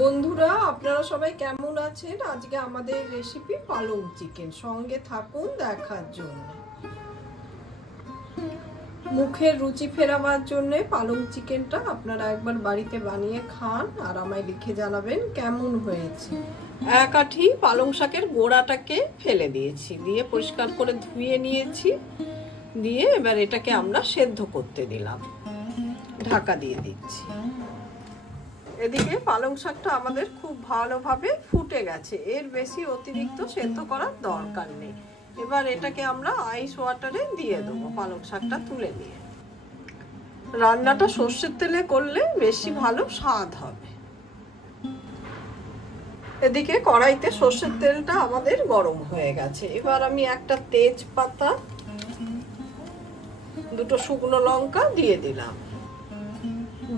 বন্ধুরা, আপনারা সবাই কেমন আছেন? আজকে আমাদের রেসিপি পালং চিকেন। সঙ্গে থাকুন দেখার জন্য। মুখের রুচি ফেরাবার জন্য পালং চিকেনটা আপনারা একবার বাড়িতে বানিয়ে খান আর আমায় লিখে জানাবেন কেমন হয়েছে। এক আঁটি পালং শাকের গোড়াটাকে ফেলে দিয়েছি, দিয়ে পরিষ্কার করে ধুয়ে নিয়েছি। দিয়ে এবার এটাকে আমরা সেদ্ধ করতে দিলাম, ঢাকা দিয়ে দিচ্ছি। এদিকে পালং শাকটা আমাদের খুব ভালোভাবে ফুটে গেছে, এর বেশি অতিরিক্ত সেদ্ধ করার দরকার নেই। এবার এটাকে আমরা আইস ওয়াটারে দিয়ে দেবো পালং শাকটা তুলে নিয়ে। রান্নাটা সর্ষের তেলে করলে বেশি ভালো স্বাদ হবে। এদিকে কড়াইতে সর্ষের তেলটা আমাদের গরম হয়ে গেছে। এবার আমি একটা তেজপাতা, দুটো শুকনো লঙ্কা দিয়ে দিলাম,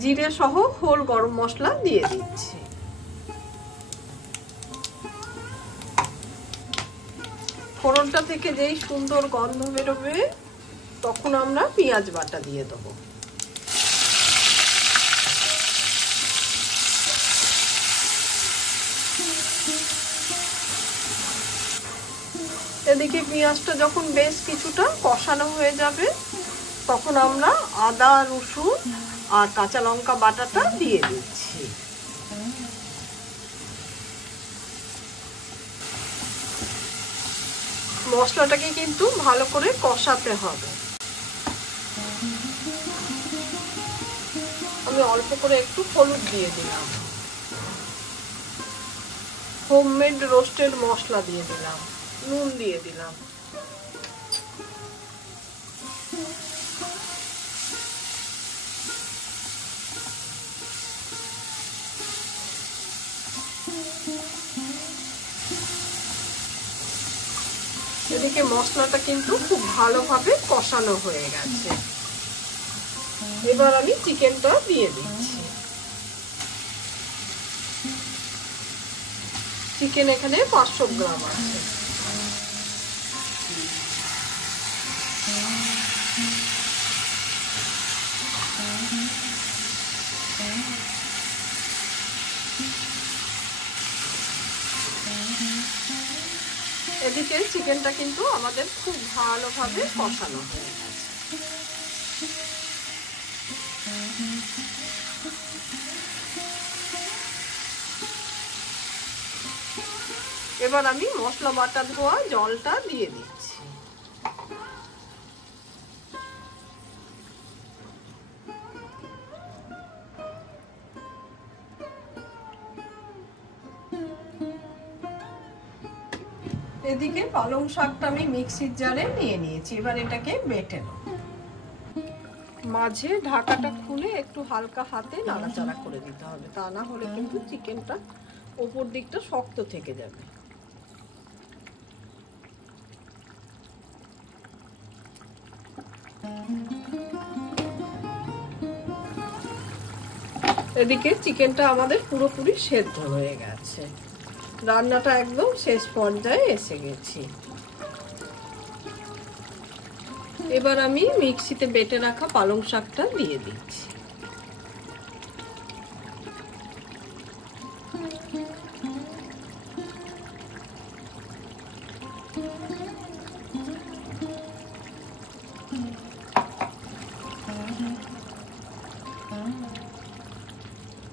জিরে সহ হোল গরম মশলা দিয়ে দিচ্ছি। ফোড়নটা থেকে যেই সুন্দর গন্ধ বেরোবে তখন আমরা পেঁয়াজ বাটা দিয়ে দেবো। এদিকে পেঁয়াজটা যখন বেশ কিছুটা কষানো হয়ে যাবে তখন আমরা আদা, রসুন আর কাঁচা লঙ্কা বাটাটা দিয়ে দিচ্ছি। মশলাটাকে কিন্তু ভালো করে কষাতে হবে। আমি অল্প করে একটু হলুদ দিয়ে দিলাম, হোমমেড রোস্টেড মশলা দিয়ে দিলাম, নুন দিয়ে দিলাম। এদিকে মশলাটা কিন্তু খুব ভালোভাবে কষানো হয়ে গেছে। এবার আমি চিকেনটা দিয়ে দিচ্ছি। চিকেন এখানে 500 গ্রাম আছে। এদিকে চিকেনটা কিন্তু আমাদের খুব ভালোভাবে কষানো হয়ে গেছে। এবার আমি মশলা বাটা ধোয়া জলটা দিয়ে দিচ্ছি। এদিকে পালং শাকটা আমি মিক্সির জারে নিয়ে নিয়েছি। এবার এটাকে বেটে নেব। মাঝে ঢাকাটা খুলে একটু হালকা হাতে নাড়াচাড়া করে দিতে হবে, তা না হলে কিন্তু চিকেনটা উপর দিকটা শক্ত থেকে যাবে। এদিকে চিকেনটা আমাদের পুরোপুরি সেদ্ধ হয়ে গেছে। রান্নাটা একদম শেষ পর্যায়ে এসে গেছি। এবার আমি মিক্সিতে বেটে রাখা পালং শাকটা দিয়ে দিচ্ছি।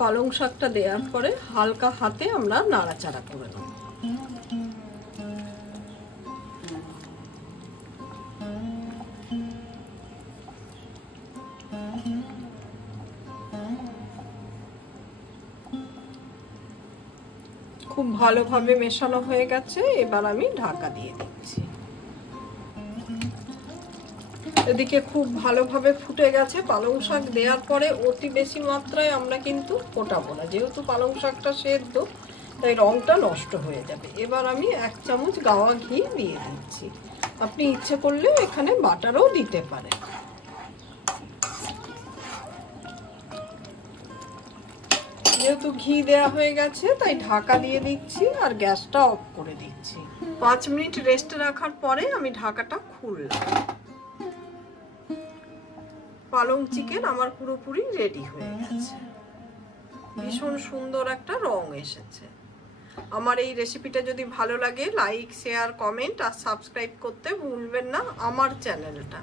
পালং শাকটা দেওয়ার পরে হালকা হাতে আমরা নাড়াচাড়া করে নেব। খুব ভালোভাবে মেশানো হয়ে গেছে। এবার আমি ঢাকা দিয়ে দিচ্ছি। এদিকে খুব ভালোভাবে ফুটে গেছে। পালং শাক দেওয়ার পরে অতি বেশি মাত্রায় আমরা কিন্তু ফোটাবো না, যেহেতু পালং শাকটা সেদ্ধ তাই রংটা নষ্ট হয়ে যাবে। এবার আমি 1 চামচ গাওয়া ঘি দিয়ে দিচ্ছি। আপনি ইচ্ছে করলে এখানে বাটারও দিতে পারেন। যেহেতু ঘি দেওয়া হয়ে গেছে তাই ঢাকা দিয়ে দিচ্ছি আর গ্যাসটা অফ করে দিচ্ছি। 5 মিনিট রেস্টে রাখার পরে আমি ঢাকাটা খুললাম। পালং চিকেন আমার পুরোপুরি রেডি হয়ে গেছে। ভীষণ সুন্দর একটা রং এসেছে। আমার এই রেসিপিটা যদি ভালো লাগে লাইক, শেয়ার, কমেন্ট আর সাবস্ক্রাইব করতে ভুলবেন না আমার চ্যানেলটা।